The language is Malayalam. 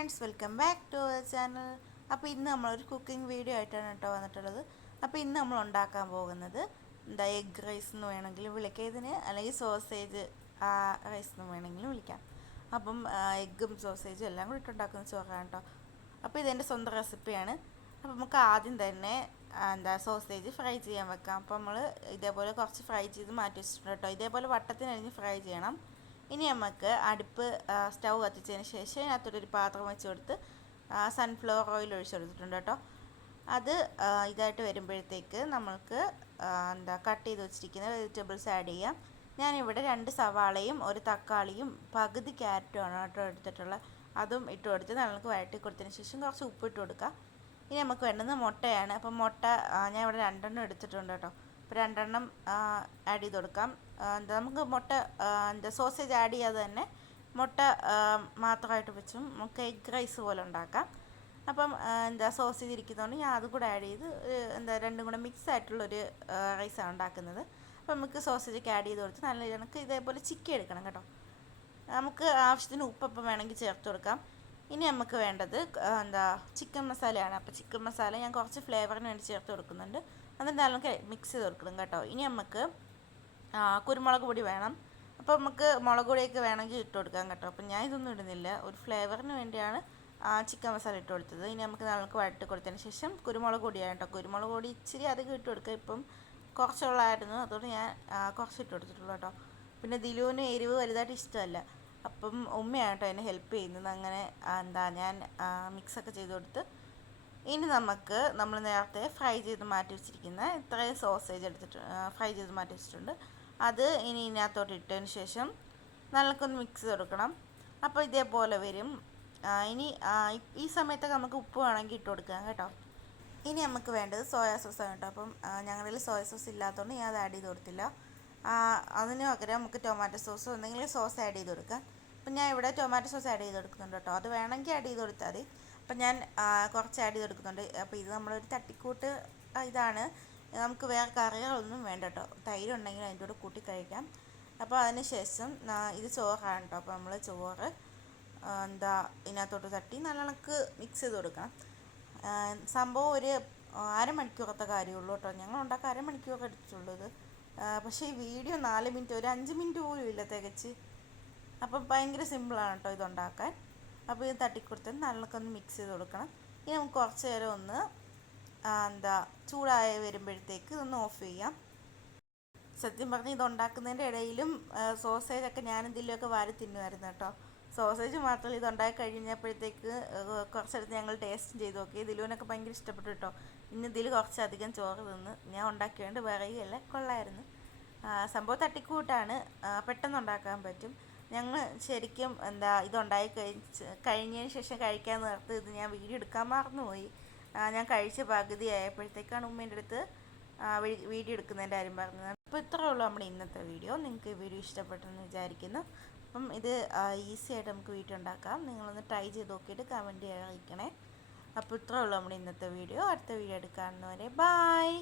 Friends, welcome back to our channel. അപ്പോൾ ഇന്ന് നമ്മളൊരു കുക്കിംഗ് വീഡിയോ ആയിട്ടാണ് കേട്ടോ വന്നിട്ടുള്ളത്. അപ്പോൾ ഇന്ന് നമ്മൾ ഉണ്ടാക്കാൻ പോകുന്നത് എഗ് റൈസ് എന്ന് വേണമെങ്കിലും വിളിക്കാം ഇതിന്, അല്ലെങ്കിൽ സോസേജ് റൈസ് എന്ന് വേണമെങ്കിലും വിളിക്കാം. അപ്പം എഗ്ഗും സോസേജും എല്ലാം കൂടി ഇട്ടുണ്ടാക്കുന്ന ചോറാണ് കേട്ടോ. അപ്പോൾ ഇതെൻ്റെ സ്വന്തം റെസിപ്പിയാണ്. അപ്പോൾ നമുക്ക് ആദ്യം തന്നെ സോസേജ് ഫ്രൈ ചെയ്യാൻ വെക്കാം. അപ്പോൾ നമ്മൾ ഇതേപോലെ കുറച്ച് ഫ്രൈ ചെയ്ത് മാറ്റി വെച്ചിട്ടുണ്ട് കേട്ടോ. ഇതേപോലെ വട്ടത്തിനരിഞ്ഞ് ഫ്രൈ ചെയ്യണം. ഇനി നമുക്ക് അടുപ്പ് സ്റ്റൗ കത്തിച്ചതിന് ശേഷം അതിനകത്തൊരു പാത്രം വെച്ച് കൊടുത്ത് സൺഫ്ലവർ ഓയിൽ ഒഴിച്ചെടുത്തിട്ടുണ്ട് കേട്ടോ. അത് ഇതായിട്ട് വരുമ്പോഴത്തേക്ക് നമ്മൾക്ക് കട്ട് ചെയ്ത് വെച്ചിരിക്കുന്ന വെജിറ്റബിൾസ് ആഡ് ചെയ്യാം. ഞാനിവിടെ 2 സവാളയും 1 തക്കാളിയും പകുതി ക്യാരറ്റുമാണ് കേട്ടോ എടുത്തിട്ടുള്ളത്. അതും ഇട്ട് കൊടുത്ത് നമുക്ക് വഴറ്റി കൊടുത്തതിന് ശേഷം കുറച്ച് ഉപ്പ് ഇട്ട് കൊടുക്കാം. ഇനി നമുക്ക് വേണ്ടത് മുട്ടയാണ്. അപ്പം മുട്ട ഞാൻ ഇവിടെ 2 എണ്ണം എടുത്തിട്ടുണ്ട് കേട്ടോ. അപ്പോൾ 2 എണ്ണം ആഡ് ചെയ്ത് കൊടുക്കാം. നമുക്ക് മുട്ട സോസേജ് ആഡ് ചെയ്യാതെ തന്നെ മുട്ട മാത്രമായിട്ട് വെച്ചും നമുക്ക് എഗ് റൈസ് പോലെ ഉണ്ടാക്കാം. അപ്പം സോസേജ് ഇരിക്കുന്നതുകൊണ്ട് ഞാൻ അതും കൂടെ ആഡ് ചെയ്ത് രണ്ടും കൂടെ മിക്സ് ആയിട്ടുള്ളൊരു റൈസാണ് ഉണ്ടാക്കുന്നത്. അപ്പം നമുക്ക് സോസേജൊക്കെ ആഡ് ചെയ്ത് കൊടുത്ത് നല്ല കണക്ക് ഇതേപോലെ ചിക്കി എടുക്കണം കേട്ടോ. നമുക്ക് ആവശ്യത്തിന് ഉപ്പപ്പം വേണമെങ്കിൽ ചേർത്ത് കൊടുക്കാം. ഇനി നമുക്ക് വേണ്ടത് ചിക്കൻ മസാലയാണ്. അപ്പോൾ ചിക്കൻ മസാല ഞാൻ കുറച്ച് ഫ്ലേവറിന് വേണ്ടി ചേർത്ത് കൊടുക്കുന്നുണ്ട്. എന്നിട്ട് നമുക്ക് മിക്സ് ചെയ്ത് കൊടുക്കണം കേട്ടോ. ഇനി നമുക്ക് കുരുമുളക് പൊടി വേണം. അപ്പോൾ നമുക്ക് മുളക് പൊടിയൊക്കെ വേണമെങ്കിൽ ഇട്ട് കൊടുക്കാം കേട്ടോ. അപ്പം ഞാൻ ഇതൊന്നും ഇടുന്നില്ല, ഒരു ഫ്ലേവറിന് വേണ്ടിയാണ് ചിക്കൻ മസാല ഇട്ട് കൊടുത്തത്. ഇനി നമുക്ക് വഴറ്റി കൊടുത്തതിന് ശേഷം കുരുമുളക് പൊടിയാണ് കേട്ടോ. കുരുമുളക് പൊടി ഇച്ചിരി അധികം ഇട്ട് കൊടുക്കുക. ഇപ്പം കുറച്ചുള്ളായിരുന്നു, അതുകൊണ്ട് ഞാൻ കുറച്ച് ഇട്ട് കൊടുത്തിട്ടുള്ളൂ കേട്ടോ. പിന്നെ ദിലുവിന് എരിവ് വലുതായിട്ട് ഇഷ്ടമല്ല. അപ്പം ഉമ്മയാണ് കേട്ടോ എന്നെ ഹെൽപ്പ് ചെയ്യുന്നത്. അങ്ങനെ ഞാൻ മിക്സൊക്കെ ചെയ്ത് കൊടുത്ത് ഇനി നമ്മൾ നേരത്തെ ഫ്രൈ ചെയ്ത് മാറ്റി വെച്ചിരിക്കുന്ന ഇത്രയും സോസേജ് ഫ്രൈ ചെയ്ത് മാറ്റി വെച്ചിട്ടുണ്ട്. അത് ഇനി ഇതിനകത്തോട്ട് ഇട്ടതിന് ശേഷം നല്ലൊന്ന് മിക്സ് ചെയ്ത് കൊടുക്കണം. അപ്പോൾ ഇതേപോലെ വരും. ഇനി ഈ സമയത്തൊക്കെ നമുക്ക് ഉപ്പ് വേണമെങ്കിൽ ഇട്ട് കൊടുക്കാം കേട്ടോ. ഇനി നമുക്ക് വേണ്ടത് സോയാ സോസാണ് കേട്ടോ. അപ്പം ഞങ്ങളിൽ സോയ സോസ് ഇല്ലാത്തതുകൊണ്ട് ഞാൻ അത് ആഡ് ചെയ്ത് കൊടുത്തില്ല. അതിന് പകരം നമുക്ക് ടൊമാറ്റോ സോസോ എന്തെങ്കിലും സോസ് ആഡ് ചെയ്ത് കൊടുക്കാം. അപ്പം ഞാൻ ഇവിടെ ടൊമാറ്റോ സോസ് ആഡ് ചെയ്ത് കൊടുക്കുന്നുണ്ട് കേട്ടോ. അത് വേണമെങ്കിൽ ആഡ് ചെയ്ത് കൊടുത്താൽ മതി. അപ്പം ഞാൻ കുറച്ച് ആഡ് ചെയ്ത് കൊടുക്കുന്നുണ്ട്. അപ്പോൾ ഇത് നമ്മളൊരു തട്ടിക്കൂട്ട് ഇതാണ്. നമുക്ക് വേറെ കറികളൊന്നും വേണ്ട കേട്ടോ. തൈര് ഉണ്ടെങ്കിൽ അതിൻ്റെ കൂടെ കൂട്ടി കഴിക്കാം. അപ്പോൾ അതിന് ശേഷം ഇത് ചോറാണ് കേട്ടോ. അപ്പോൾ നമ്മൾ ചോറ് ഇതിനകത്തോട്ട് തട്ടി നല്ലവണ്ണം മിക്സ് ചെയ്ത് കൊടുക്കണം. സംഭവം ഒരു അരമണിക്കൂറത്തെ കാര്യമുള്ളൂ കേട്ടോ. ഞങ്ങൾ ഉണ്ടാക്കാൻ അരമണിക്കൂർ എടുത്തിട്ടുള്ളൂ ഇത്. പക്ഷേ ഈ വീഡിയോ 4 മിനിറ്റ്, ഒരു 5 മിനിറ്റ് പോലും ഇല്ല തികച്ച്. അപ്പം ഭയങ്കര സിമ്പിളാണ് കേട്ടോ ഇതുണ്ടാക്കാൻ. അപ്പോൾ ഇത് തട്ടിക്കൊടുത്ത് നല്ലൊന്ന് മിക്സ് ചെയ്ത് കൊടുക്കണം. ഇനി നമുക്ക് കുറച്ച് നേരം ഒന്ന് ചൂടായി വരുമ്പോഴത്തേക്ക് ഇതൊന്ന് ഓഫ് ചെയ്യാം. സത്യം പറഞ്ഞാൽ ഇതുണ്ടാക്കുന്നതിൻ്റെ ഇടയിലും സോസേജൊക്കെ ഞാൻ ഇതിലൊക്കെ വാരി തിന്നുമായിരുന്നു കേട്ടോ. സോസേജ് മാത്രമല്ല, ഇതുണ്ടാക്കി കഴിഞ്ഞപ്പോഴത്തേക്ക് കുറച്ചെടുത്ത് ഞങ്ങൾ ടേസ്റ്റ് ചെയ്ത് നോക്കി. ദിലുവിനൊക്കെ ഭയങ്കര ഇഷ്ടപ്പെട്ടു കേട്ടോ. ഇന്ന് ഇതിൽ കുറച്ചധികം ചോറ് തിന്ന് ഞാൻ ഉണ്ടാക്കിയത് പറയുകയല്ല, കൊള്ളായിരുന്നു. സംഭവം തട്ടിക്കൂട്ടാണ്, പെട്ടെന്ന് ഉണ്ടാക്കാൻ പറ്റും. ഞങ്ങൾ ശരിക്കും ഇതുണ്ടാക്കി കഴിഞ്ഞതിന് ശേഷം കഴിക്കാൻ നേരത്ത് ഇത് ഞാൻ വീഡിയോ എടുക്കാൻ മറന്നുപോയി. ഞാൻ കഴിച്ച പകുതി ആയപ്പോഴത്തേക്കാണ് ഉമ്മേൻ്റെ അടുത്ത് വീഡിയോ എടുക്കുന്നതിൻ്റെ കാര്യം പറഞ്ഞത്. അപ്പോൾ ഇത്രയേ ഉള്ളൂ നമ്മുടെ ഇന്നത്തെ വീഡിയോ. നിങ്ങൾക്ക് ഈ വീഡിയോ ഇഷ്ടപ്പെട്ടെന്ന് വിചാരിക്കുന്നു. അപ്പം ഇത് ഈസി ആയിട്ട് നമുക്ക് വീട്ടിൽ ഉണ്ടാക്കാം. നിങ്ങളൊന്ന് ട്രൈ ചെയ്ത് നോക്കിയിട്ട് കമൻറ്റ് അറിയിക്കണേ. അപ്പോൾ ഇത്രയേ ഉള്ളൂ നമ്മുടെ ഇന്നത്തെ വീഡിയോ. അടുത്ത വീഡിയോ എടുക്കാവുന്നവരെ ബായ്.